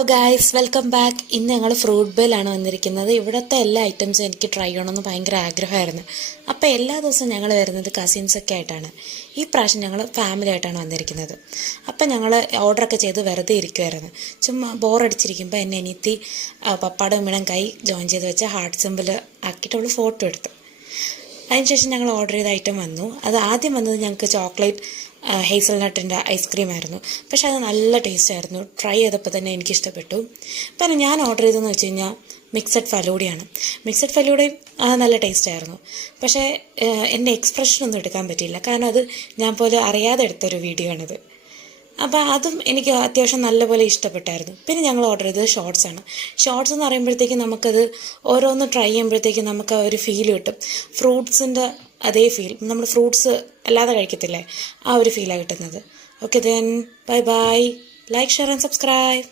Hello guys, welcome back. ഇന്ന് ഞങ്ങൾ fruit ബേയിലാണ് വന്നിരിക്കുന്നത്. ഇവിടുത്തെ എല്ലാ ഐറ്റംസും എനിക്ക് ട്രൈ ചെയ്യണമെന്ന് ഭയങ്കര ആഗ്രഹമായിരുന്നു. അപ്പോൾ എല്ലാ ദിവസവും ഞങ്ങൾ വരുന്നത് കസിൻസൊക്കെ ആയിട്ടാണ്. ഈ പ്രാവശ്യം ഞങ്ങൾ ഫാമിലി ആയിട്ടാണ് വന്നിരിക്കുന്നത്. അപ്പം ഞങ്ങൾ ഓർഡറൊക്കെ ചെയ്ത് വെറുതെ ഇരിക്കുമായിരുന്നു. ചുമ്മാ ബോറടിച്ചിരിക്കുമ്പോൾ എന്നെ അനിയത്തി പപ്പാടെ ഉമ്മിടം കൈ ജോയിൻ ചെയ്ത് വെച്ച് ഹാർട്ട് സിമ്പിൾ ആക്കിയിട്ട് അവൾ ഫോട്ടോ എടുത്തു. അതിനുശേഷം ഞങ്ങൾ ഓർഡർ ചെയ്ത ഐറ്റം വന്നു. അത് ആദ്യം വന്നത് ഞങ്ങൾക്ക് ചോക്ലേറ്റ് ഹേസൽനട്ടിൻ്റെ ഐസ്ക്രീം ആയിരുന്നു. പക്ഷെ അത് നല്ല ടേസ്റ്റ് ആയിരുന്നു. ട്രൈ ചെയ്തപ്പോൾ തന്നെ എനിക്കിഷ്ടപ്പെട്ടു. പിന്നെ ഞാൻ ഓർഡർ ചെയ്തതെന്ന് വെച്ച് കഴിഞ്ഞാൽ മിക്സഡ് ഫലൂഡയാണ്. മിക്സഡ് ഫലൂഡയും നല്ല ടേസ്റ്റ് ആയിരുന്നു. പക്ഷേ എൻ്റെ എക്സ്പ്രഷനൊന്നും എടുക്കാൻ പറ്റിയില്ല, കാരണം അത് ഞാൻ പോലും അറിയാതെ എടുത്തൊരു വീഡിയോ ആണിത്. അപ്പോൾ അതും എനിക്ക് അത്യാവശ്യം നല്ലപോലെ ഇഷ്ടപ്പെട്ടായിരുന്നു. പിന്നെ ഞങ്ങൾ ഓർഡർ ചെയ്തത് ഷോർട്സാണ്. ഷോർട്സ് എന്ന് പറയുമ്പോഴത്തേക്കും നമുക്കത് ഓരോന്ന് ട്രൈ ചെയ്യുമ്പോഴത്തേക്കും നമുക്ക് ഒരു ഫീൽ കിട്ടും. ഫ്രൂട്ട്സിൻ്റെ അതേ ഫീൽ, നമ്മൾ ഫ്രൂട്ട്സ് അല്ലാതെ കഴിക്കത്തില്ലേ, ആ ഒരു ഫീലാണ് കിട്ടുന്നത്. Okay then, bye bye. Like, share and subscribe.